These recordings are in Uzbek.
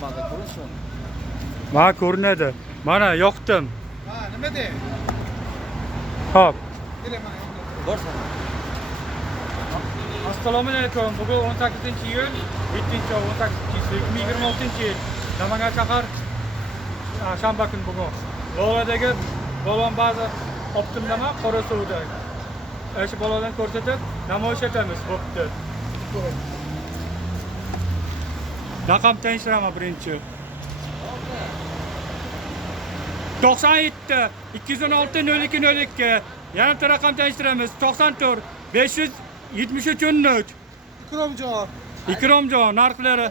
ko'rinmadi, ko'rinsin. Mana ko'rinadi. Mana yoqdim. Ha, nima de? Xo'p. Kelaman. Borsan. Assalomu alaykum. Bugun 18-iyul, 7-18-2026-yil. Namangan shahar shanba kuni bugun. Loladagi balon baza optimdama Qorasuvda. O'sha balondan ko'rsatib namoyish etamiz. Bo'pti. Raqam tanishtirama birinchi. 97 216 02 02. Yana bitta raqam tanishtiramiz. 94 573 13. Ikromjon. Ikromjon narxlari.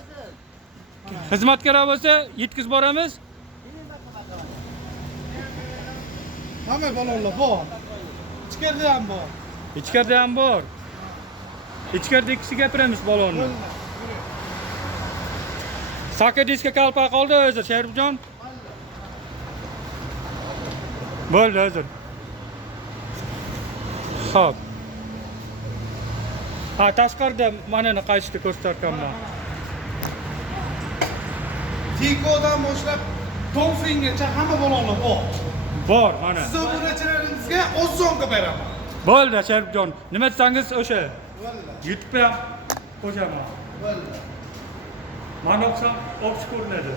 Xizmatkor bo'lsa yetkazib boramiz. Hamma balonlar bor. Ichkarida ham bor. Ichkarida ham bor. Ichkarida ikkisi gapiramiz balonni. Saka diska kalpa qoldi o'zi Sharifjon. Bo'ldi hozir. Xo'p. Ha, tashqarida manani qaytishni ko'rsatganman. Tikodan boshlab Tomfringgacha hamma balonlar bor. Bor mana. Siz obunachilaringizga osonga beraman. Bo'ldi Sharifjon. Nima desangiz o'sha. Valla. YouTube ham qo'shaman. Valla. Mana o'xsham o'pish ko'rinadi.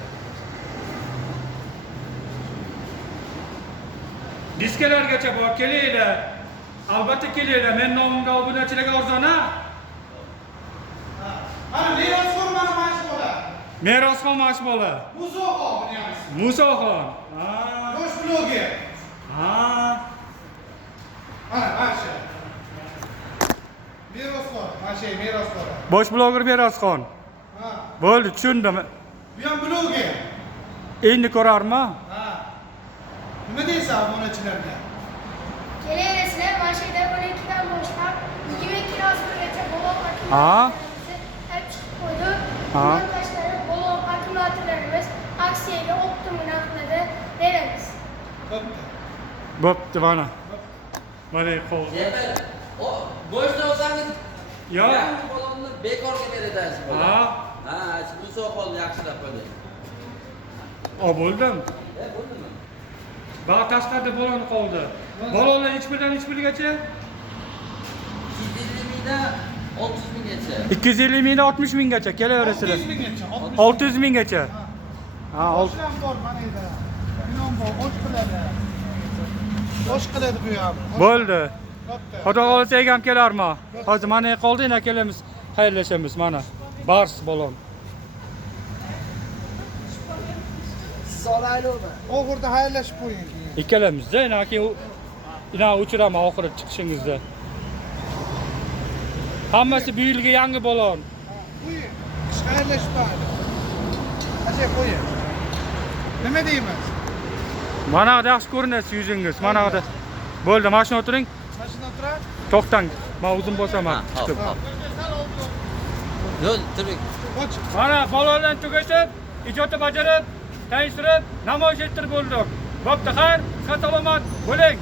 Diskalargacha bor, kelinglar. Albatta kelinglar. Men nomimda obunachilarga arzona. Mana merosxon mana mashbola. Merosxon mashbola. Musoxon bunyamiz. Musoxon. Ha. Bosh bloger. Ha. Mana masha. Merosxon, masha merosxon. Bosh bloger Merosxon. Ha. Bo'ldi, tushundim. Bu ham bloger. Endi ko'rarmi? Ha. Nima deysan obunachilarga? Kelesizlar, mana shu yerda 12dan boshlab 20 kilosigacha balon Ha. chiqib qo'ydi. Ha. Bundan tashqari balon akkumulyatorlarimiz aksiyaga optimum narxlarda beramiz. Bo'pti. Bo'pti mana. Mana qo'l. O bo'shda olsangiz, Yo. yangi balonni bekorga berasiz. Ha. Ha, bu soqol yaxshilab qo'ying. Bo'ldim. Bo'ldimi? Baq tashqarida balon qoldi. Balonlar hech biridan hech birigacha 250 mingdan 30 minggacha. 250 mingdan 60 minggacha kelaverasizlar. 600 minggacha. 600 minggacha. Ha, Boshlam bor mana yerda. Inom bor, osh qiladi. Osh qiladi bu ham. bo'ldi. Bo'pti. Xudo xolasa ham kelarmi? Hozir mana qoldi, yana kelamiz, xayrlashamiz mana. Bars balon. O'g'irda xayrlashib qo'ying. Ikkalamizda, keyin ina o'chiraman oxiri chiqishingizda. Hammasi bu yilga yangi balon. Qo'ying. Qish xayrlashibadi. Asha qo'ying. Nima deymiz? Mana yoqda yaxshi ko'rinasiz yuzingiz. Mana yoqda. Bo'ldi, mashina o'tiring. Mashina o'tiradi. To'xtang. Men o'zim bosaman. Ha, hop, hop. Yo'l, turing. Och. Mana balonlarni tugatib, ijodni bajarib, tanishtirib, namoyish ettirib bo'ldik. Bo'pti, xayr, salomat bo'ling.